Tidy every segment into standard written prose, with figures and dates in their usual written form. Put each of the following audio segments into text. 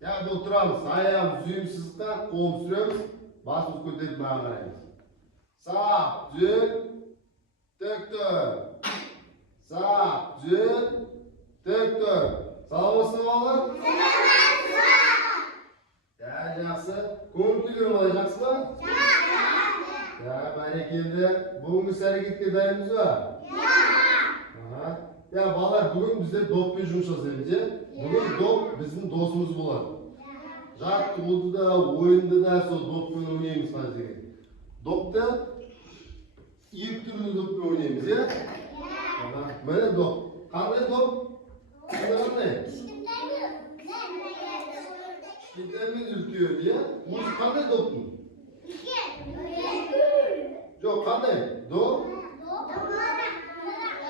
Ya oturamiz. Ayağım düzüyüm sızlıkta, kolum süremiz. Basımız kötürüp bana karayız. Sağ, düz, döktür. Sağ, düz, döktür. Sağ olsun oğlum. Ya жақсы. Көңіл күйдерің қалай, жақсы ба? Жақсы. Ya barakeldi. Бүгінгі іс-әрекетке дайынбыз ба? Иә. Ya балалар, бүгін біздер доппен жұмыс жасаймыз, иә? Бүгін доп біздің досымыз болады. Жаттығуды да, ойынды да сол доппен ойнаймыз қазір. Допты екі түрлі доппен ойнаймыз, иә? Міне доп. Қандай доп? Қандай? Кішкентаймен үлкен, иә? Өзі қандай доптың? Жоқ, қандай? Доп?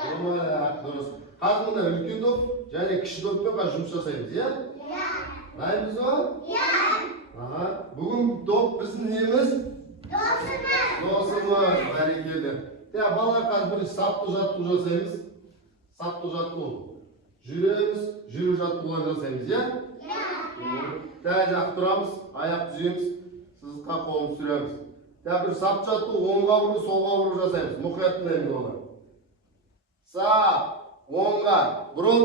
Домалақ, дұрыс. Қазір мына үлкен доп және кіші доппен жұмыс жасаймыз, иә? Дайынбыз ба? Иә. Бүгін доп біздің неміз? Досымыз. Бәрекелді. Балалар, қазір бірінші саптық жаттығу жасаймыз. Саптық жаттығу. Жүреміз, жүру жаттығулар жасаймыз, иә? Жақ тұрамыз, аяқ түземіз, сызыққа қолын сүреміз. Бір сап жаттығу оңға бұру, солға бұру жасаймыз. Мұқият тыңдаймыз олар. Сап, оңға бұрыл.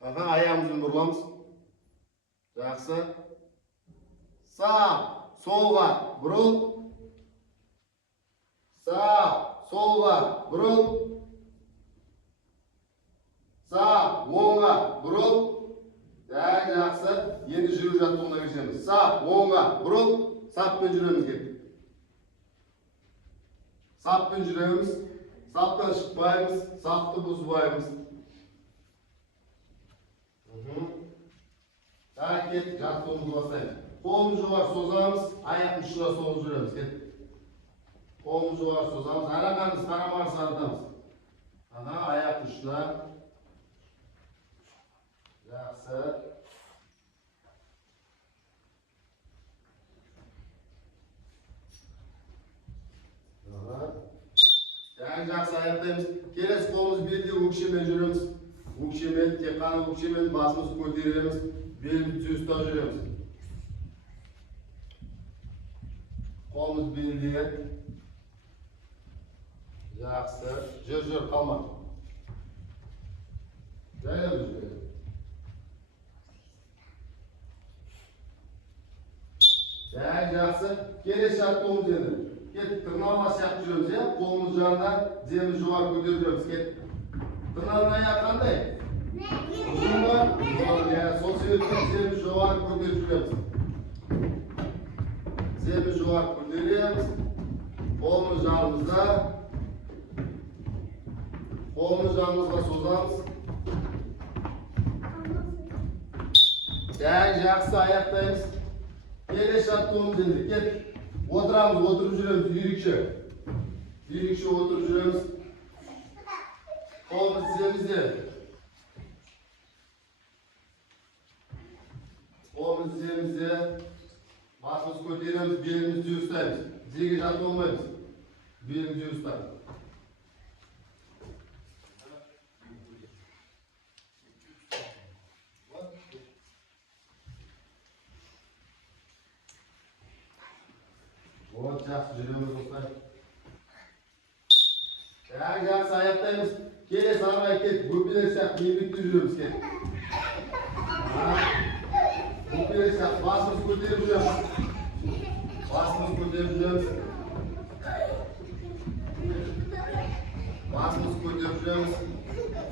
Аяғымызбен бұрыламыз. Жақсы. Сап, солға бұрыл. Сап, солға бұрыл. Сап, оңға бұрыл. Жақсы. Енді жүру жаттығуына кірісеміз. Сап, оңға бұрыл. Саппен жүреміз кеттік. Саппен жүреміз. Саптан шықпаймыз. Сапты бұзбаймыз. Кеттік. Жаттығуымызды бастаймыз. Қолымыз жоғары созамыз. Аяқтың ұшына соғып жүреміз. Кеттік. Қолымыз жоғары созамыз. Арағанымыз қарамағыр сарытамыз. Аяқтың ұшына. Жақсы. Жақсы аяқтаймыз. Келесі қолымыз белде өкшемен жүреміз. Өкшемен, тек қана өкшемен басымыз көтереміз. Беліміз түзу ұстап жүреміз. Қолымыз белде. Жақсы. Жүр, қалма. Жайлап жүр. Жақсы. Келесі жаттығуымыз енді. Кеттік, тырнауға сияқты жүреміз, иә? Қолымыз жанында, тіземіз жоғары көтеріп жүреміз. Кеттік. Тырнаудың аяғы қандай? Ұзын ба? Сол себептен тіземіз жоғары көтеріп жүреміз. Тіземіз жоғары көтереміз. Қолымыз жанымызда. Қолымыз жанымызға созамыз. Жақсы аяқтаймыз. Келесі жаттығуымыз енді. Кеттік. Отырамыз, отырып жүреміз, үйрекше. Үйрекше отырып жүреміз. Қолымыз тіземізде. Қолымыз тіземізде. Басымыз көтереміз, беліміз түзу ұстаймыз. Тізеге жатып olmayмыз. Беліміз түзу ұстаймыз. Жақсы жүреміз осылай. Жақсы аяқтаймыз. Келесі арғай кеттік. Өкпелер сияқты еңбекте жүреміз кеттік. Өкпелер сияқты басымыз көтеріп жүреміз. Басымыз көтеріп жүреміз. Басымыз көтеріп жүреміз.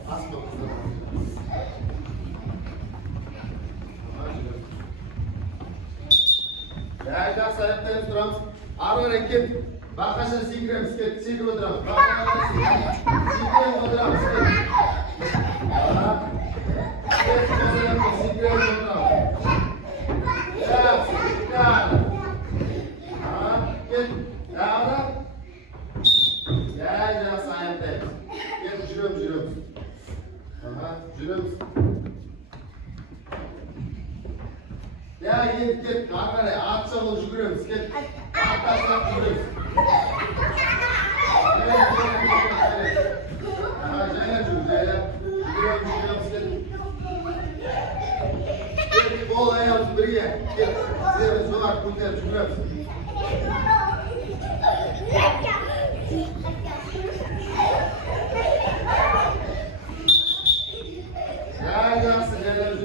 Басымыз жақсы аяқтаймыз, тұрамыз. Арғарай кеттік. Бақаша секіреміз, кеттік. Секіріп отырамыз. Секіріп отырамыз, кеттік. Секіріп отырамыз. Жақсы, кеттік. Кеттік. Тағы. Жақсы аяқтаймыз. Кеттік, жүреміз. Жүреміз. Кеттік. Арғарай атша болып жүгіреміз, кеттік. Атасынан жүреміз. Жайлап жүреміз, кеттік. Yürüyoruz. Yayacaksın, yürüyoruz.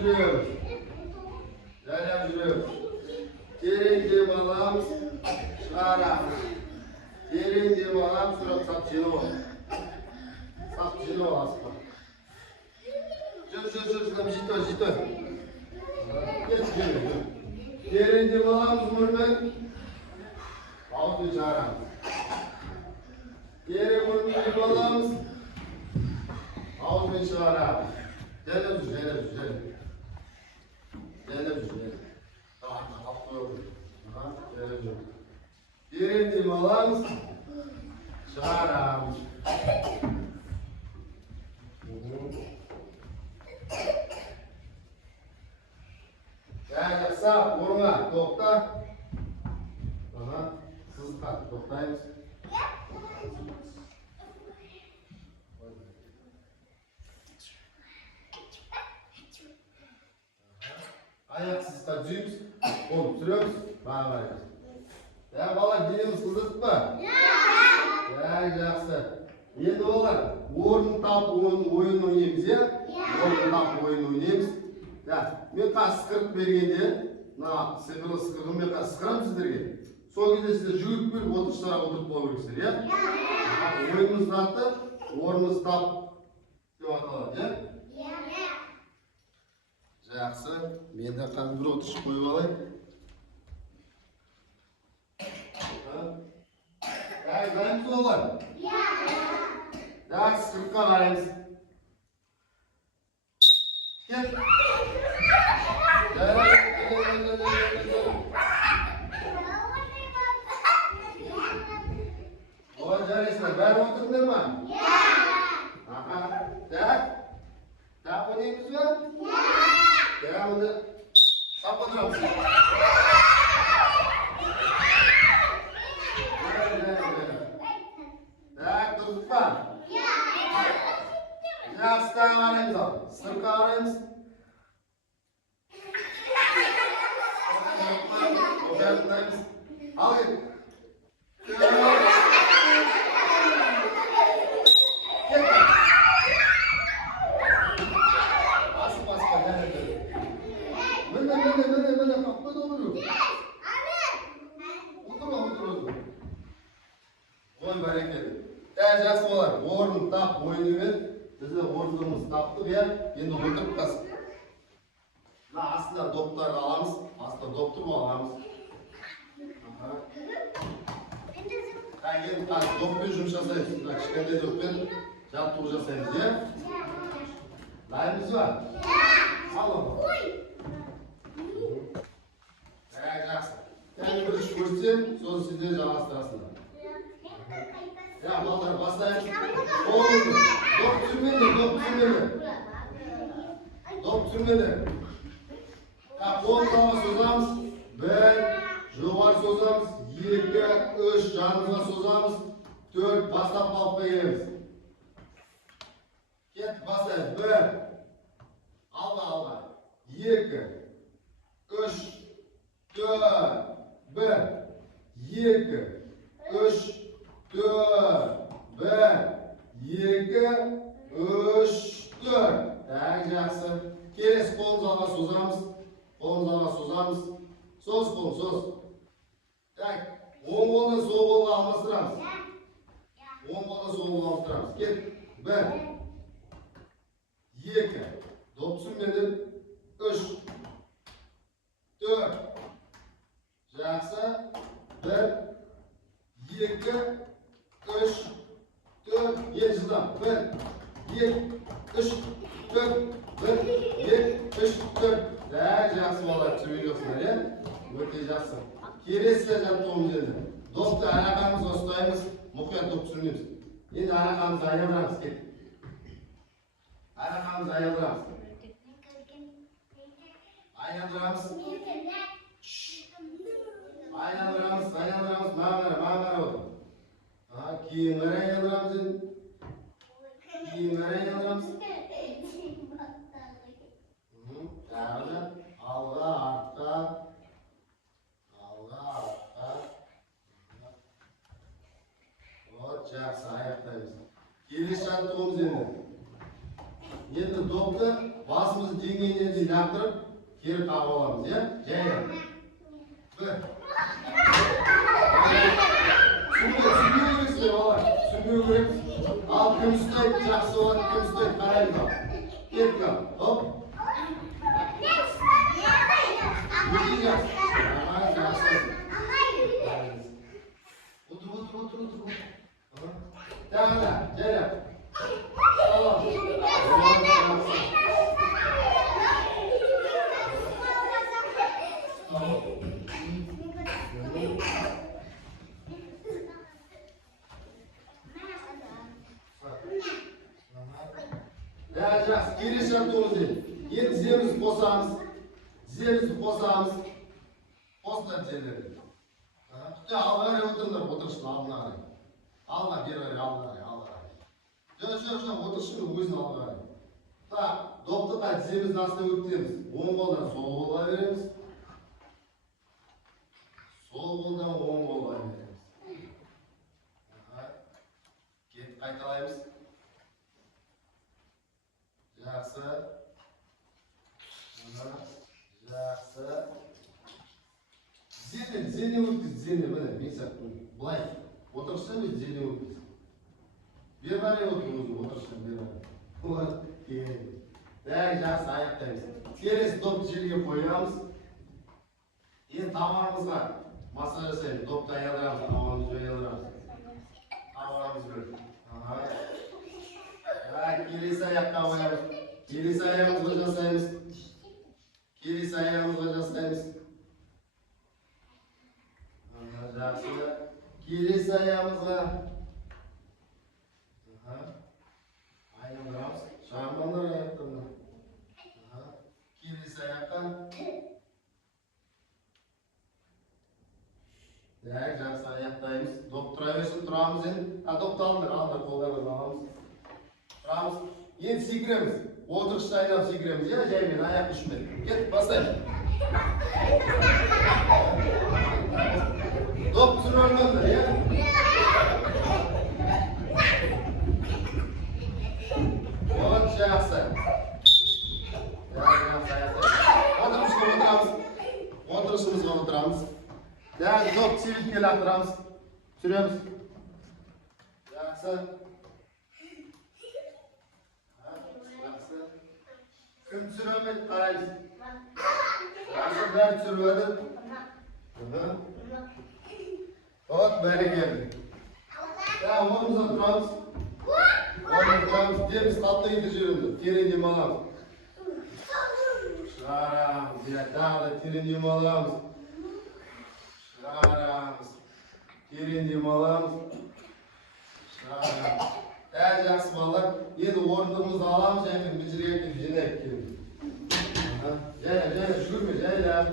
Yürüyoruz. Derin dem alamız, çıkaralım. Derin dem alamız, sonra sapçını ol. Sapçını ol aslında. Şuradan jito. Gel. Derin dem alamız buradan. Ağzını çıkaralım. Derin dem alamız. Ağzını çıkaralım. Gel. Tamam, kaplıyorum. Derin dem alamız. Çıkaralım. Sağ, oruna, tokta. Aha, sız kat, toktayız. Ayaksız tacıyız. Oğlum, sürüyoruz. Bana. Ya bala, dilimiz kızırt mı? Ya, жақсы. Енді олар, орын тап ойын ойнаймыз, ya? Орын тап ойын ойнаймыз. Ya, мен қазір сықырып бергенде, мына сықырдым мен қазір сықырамын сіздерге. Сол кезде сіздер жүгіріп келіп отырыстарға отырып болу керексіздер, ya? Ойынымыздың аты орнымыз тап деп аталады, ya? Жақсы. Мен де қазір бір отырып қойып алайын. Дайынсыз олар? Жақсы, сыртқа қараймыз. Кет. Ой, жарайсыздар, бәрі отырыңдар ма? Аха, так ойнаймыз ба? Так, онда сап отырамыз. Так, дұрыс па? Жақсы, тағы қараймыз ал. Сыртқа қараймыз. Al gel. Bas. Böyle. Kapıda olur. Otur. Oy bereketi. Жақсы болар. Орын тап ойынымен бізді орындығымыз таптық, ya. Енді отырып қас. Мына астына доптарды аламыз. Астына допты аламыз. Енді доппен жұмыс жасаймыз. Кішкентай доппен жаттығу жасаймыз, ya. Дайынбыз ба? Ал. Жақсы. Енді бір көрсем, сосын сіздер жалғастырасыңдар. Ya ballar basayım. Oğlum. Top sürmedi. Ya kol tava sozamız. Bir, жоғары sozamız. 2, 3 жанымызға sozamız. 4 бастап қалып келеміз. Кет басайық. 1. Алға. 2, 3, 4. 1, 2, 3, 4, 1, 2, 3, 4. Так, жақсы. Келесі қолымызды алға созамыз. Соз қолым, соз. Так, оң қолдан сол қолға алмастырамыз. Кет. 1, 2, доп түсірмедім. 3, 4. Жақсы. 1, 2, 3, 4, ел жылдам. 1, 2, 3, 4, 1, 2, 3, 4. Так, жақсы балалар, түсірген жоқсыңдар, ya? Өте жақсы. Келесі жаттығуымыз енді. Допты арақамызға ұстаймыз, мұқият доп түсірмейміз. Енді арақамызды айналдырамыз, кет. Айналдырамыз, маған қара отыр. Кейін қарай айналдырамыз енді. Тағы алға, артқа. giriş yaptığımız yerine. Endi dopni basımızı dengeyine deyin yaptırıp geri tağып alamız ya. Jayla. Bir. Sürmüyor gereksizler baba. Sürmüyor gerek. Al kümüstü, жақсы болады, kümüstü, karayın kal. Gel kal. Hop. Gideceğiz. Otur. Devam et. Gel yap. Tamam. Ya, giriş yaptığımız değil. Yeni dizemizi posağımız. Postlar çevirelim. Ya Allah'a otursun Allah'a. Allah bir araya, Allah'a. Şöyle otursun özünü Allah'a. Ta, dopta dizemiz nasıl öptüğümüz. Oğun koldan sol kola veririz. Sol koldan oğun kola veririz. Git kaytalayımız. Жақсы. Жақсы. Зене өткіз, міне, мен сияқты. Былай. Отырсың ба, зене өткіз. Бер қарай отырсың, бер қарай. Вот, келді. Жақсы, аяқтаймыз. Келесі допты жерге қоямыз. Енді тамағымызға массаж жасаймыз. Допты аялдырамыз, тамағымызды аялдырамыз. Тамағымыз бөліп. Келесі аяққа қоямыз. Келесі аяғымызға жасаймыз. Жақсы. Келесі аяғымызға айналдырамыз. Шағымдандар аяқтарына. Келесі аяққа. Жақсы аяқтаймыз. Доп тұра берсін, тұрамыз енді. Допты алыңдар, қолдарымызды аламыз. Тұрамыз. Енді секіреміз. Отырышты айналып секіреміз. Жаймен, аяқ үшімен. Кет, бастай. Доп түсір өрмеңдір, Вот, жақсы. Отырышымызға отырамыз. Доп севитке лақтырамыз. Түсіреміз. Жақсы. Кім түсіреміз, қараймыз. Жақсы, бәрі түсіріп Вот, бәрі келді. Орнымызға тұрамыз. Деміз қалпына кетір жерімізді. Терең дем аламыз. Шығарамыз. Тағы да терең дем аламыз. Шығарамыз. Терең дем аламыз. Шығарамыз. Жақсы балалар. Енді орындығымызды аламыз, және біз жерге келіп жинайып келеміз. Жайлап, жүгірме, жайлап.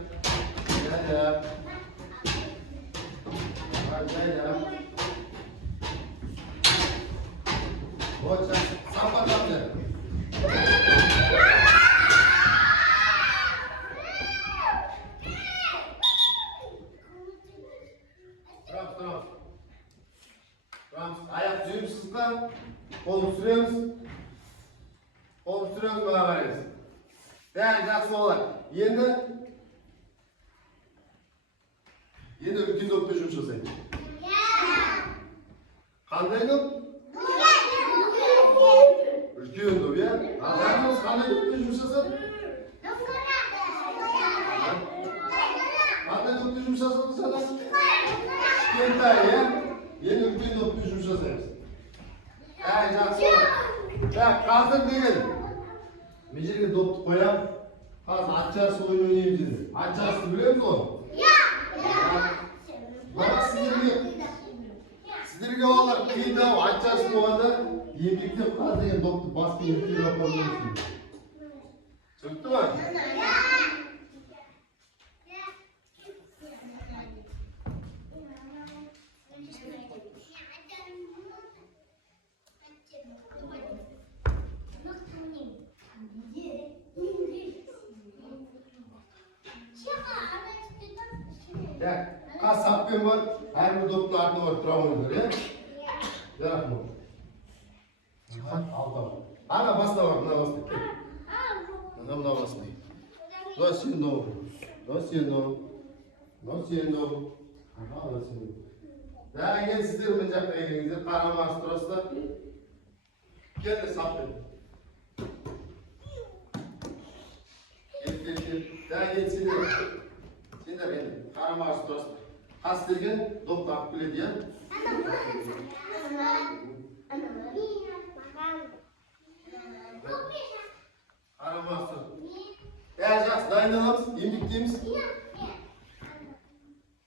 Вот, сапа тапты. Тұрамыз. Аяқ düğümсіз ба? Қолды түсіреміз. Бұға қараймыз. Жақсы олар. Енді үлкен доппен жұмыс жасаймыз. Қандай доп? Үлкен доп, иә? Қандай доппен жұмыс жасады? Қандай доппен жұмыс жасады санасы? Кішкентай, иә? Енді үлкен доппен жұмыс жасаймыз. Жақсы олар. Қазір деген мен жерге допты қоям. Қазір ат жарысы ойын ойнаймыз деді. Ат жарысты білеміз ғой? Бара сіздерге олар кейді ат жарысы болғанда еңбектеп қаз деген допты баспен еңбектеп апарып жүрсің. Түсінікті ма? Саппен бар, әрбір доптың артына бар тұра ойындар, иә? Рахмет. basma bak, buna basma. Buna basma. Nosiendo. Aha, nosiendo. Daha gel sizler oyuncakla ilginize. Kahraman Astros'ta. Gel de saplayın. Gel. Daha gel sizler. Sizler benim. Kahraman Astros. Hastırgın, dop takbile diye. Kahraman Astros. Eğer dayanamaz, imdiktiğimiz.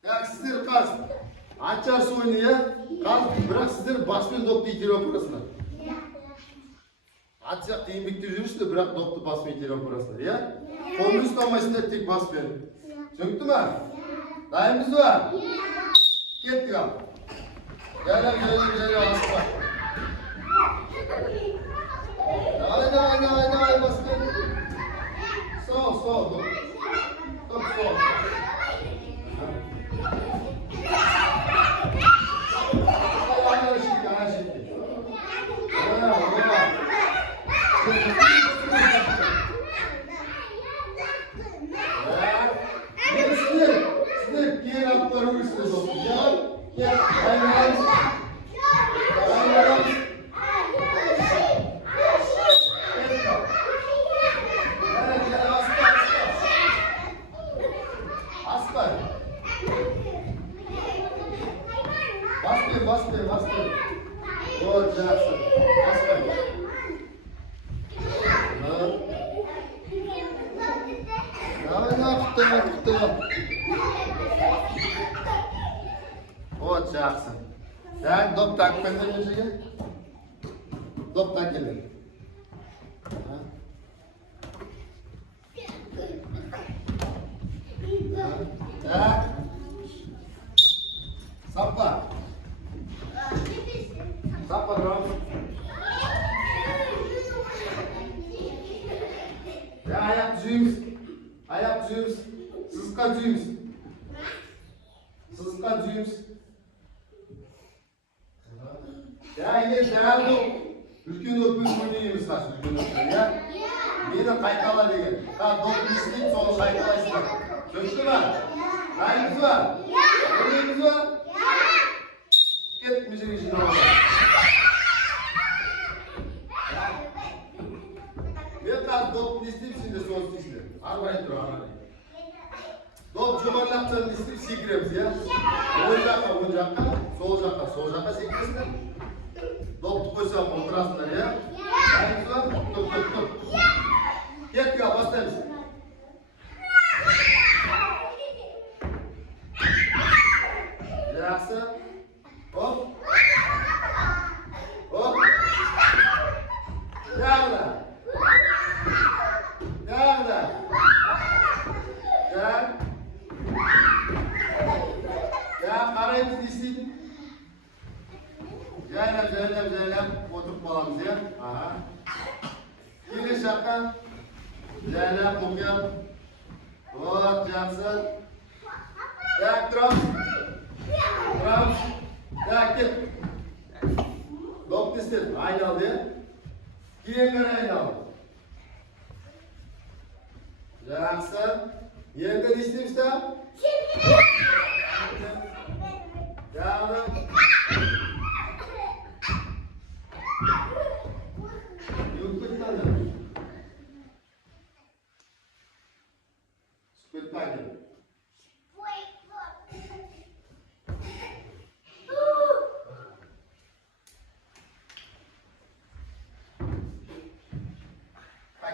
Ya sizler kaz. Açar su oynuyor. Kaz, bırak sizler basmayın doptu itiriyor burasına. Açacak deyim biktiriyormuş da bırak doptu basmayı itiriyor burasına ya. Kolunu üstlenmesinde tek basmayın. Çöktü mü? Dayımız var. Git kal. Gel asla. Давай, basmayın. Sol. Top sol. Basmayın. Olacaksın. Basmayın. Yaptım. Olacaksın. Sen dop tak benden önce gel. Dop tak gelin. Ya. Sapla. Sapla bro. Ya ayak düğümüz. Sızka düğümüz. Ya yine değerli ülkenin öpün oynayayım saç ülkenin öpün ya. Bir de kaykalar diye. Ha dokuz isteyip sonra kaykalar isteyip. Çöktü mü? Neyimiz var? Neyimiz var? Gitmeyecek işin olmalı. Bir tane dokuz isteyip şimdi son isteyip. Arbayın dur anlayın. Dop cumarlaklarını isteyip sikiremiz ya. Oyuncakka, sol jakka sikiresinden. Dop koysam oturasınlar ya. Neyimiz var? Top. Git kal, bastayız. Yaxşı. Hop. Yağla. Ya karayımız istedim. Zeynep. Oturup balamız ya. Aha. Yine şaka. Zeynep okuyan. Jackson. Ya Trump. Ya git. Dop istedim. Aynı aldı ya. Giyimleri aynı aldı. Jackson. Yerden istedim işte. Yağlı.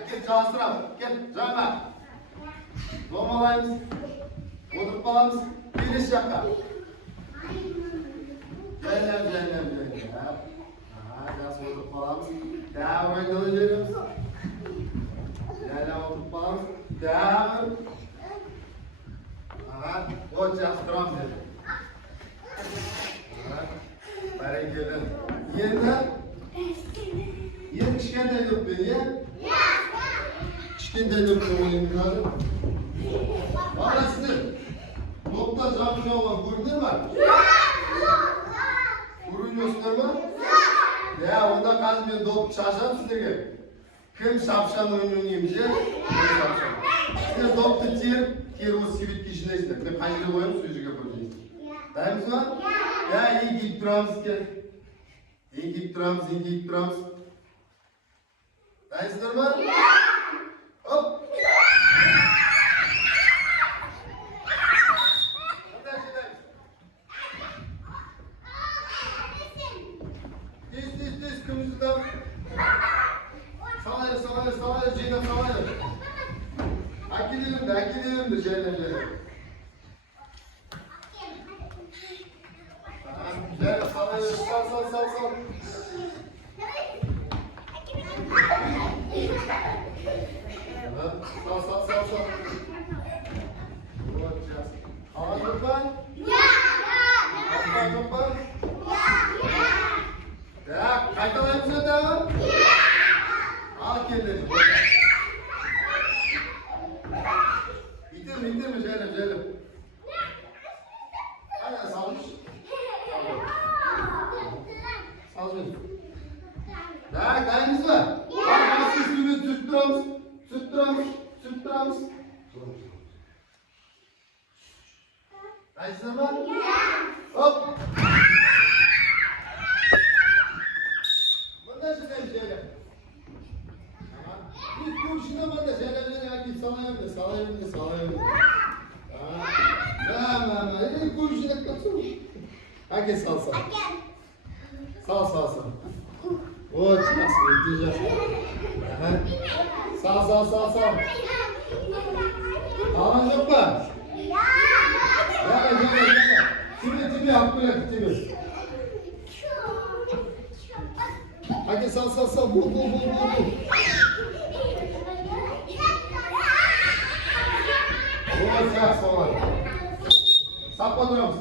Gel çalıştıralım. Gel canım. Domalayımız. Oturup balamız. Giriş yaka. Gel. Aha, biraz oturup balamız. Devam edelim. Gel oturup balamız. Devam. Aha, o çalıştıram dedi. Aha, bari gelin. Yer kişkenden yok beni ya. Kişkenden yok beni ya. Valla sizin. Nokta camcı olan gördün mü? Vurun gösterme. Ya onda kazmıyor dop çarşam sizlere. Kim şapşan oynaymış ya? Şapşan. Siz toplu ter o sivit kişileştir. Ben kaçta koyayım suyucuga koyacağız. Dayımız mı? Ya iyi giyip duramız ki. İyi giyip duramız. Dayısızlar mı? Hop. Diz kırmızı da. Salayır, Ceylan salayır. Akiliyorum Ceylan. Ceylan salayır, sal. Sal. Ağzın var? Ağzın var? Ya, kaytalayım sen daha. Al kendini. Bitirme Ceylan. Hadi salmış. Salmış. Daha kayımız var. Bak nasıl üstümü tutturamız. Kaçsın mı? Hop. Bundan şöyle. Bir kurşuna bana şöyle salayım. Tamam. Bir kurşuna kaçın. Herkes salsa. Sal. O çıkarsın. Sal. Alan yok mu? Gel. Timi hakkı Timi. Hadi sal. Bul. Olacak soğan. Sapma duramaz.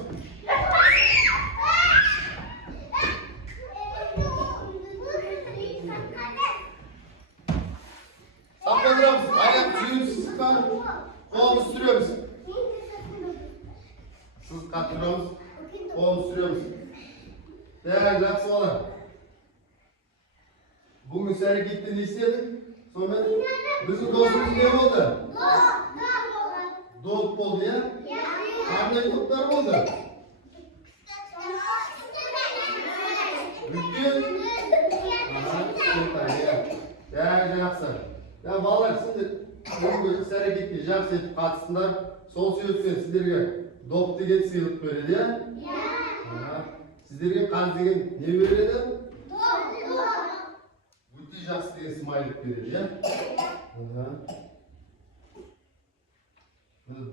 Sapma duramaz. Ayak suyunu sıkar. Kolunu sürüyor musun? Sız kattırıyoruz. Kolunu sürüyoruz. Değerli soğan. Bugün sen gittin istedik. Sonra bizim dostumuz ne oldu? Doğup oldu ya. Anne kutlar oldu. Bütün. Değerli yaksan. Ya vallahi şimdi sen gitti. Jakset katsınlar. Sol suyutken sizlerge dop degen sıyılıp böyle diye. Sizlerge kan degen ne veredi? Bütün jaksı degen smaylık verir ya.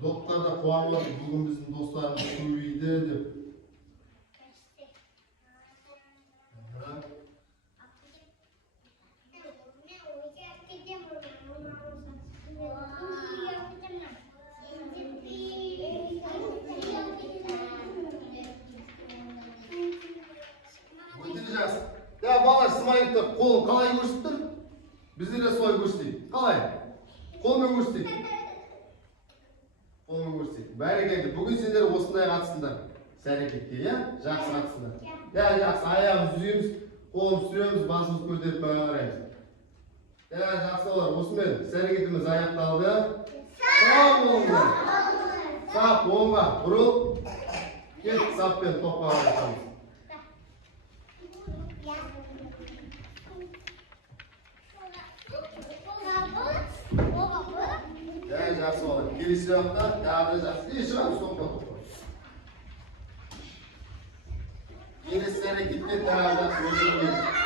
Doktor da puan var. Bugün bizim dostlarımız suyuydu dedi. Bitireceğiz. Ya bağlar smaylıkta kol kalay vursundur. Bizi de soy vursun. Kalay. Kol mu vursun? Kol mu vursun? Bari geldi. Bugün sizler osundaya katsınlar. Sen gitti ya. Jaksı katsınlar. Ya jaksı ayağımızı yüzüyoruz. Kolumuzu sürüyoruz. Basımızı kötü koyan arayız. Ya jaksı olur. Osman sen gittiniz ayakta aldı ya. Sağ olun. Sağ bomba. Vurul. Git sap ben topa alacağım. Ya jaksı olur. Gerisi yok da devre jaksı. Hiç var mı topa? Gerisi gitti devre jaksı.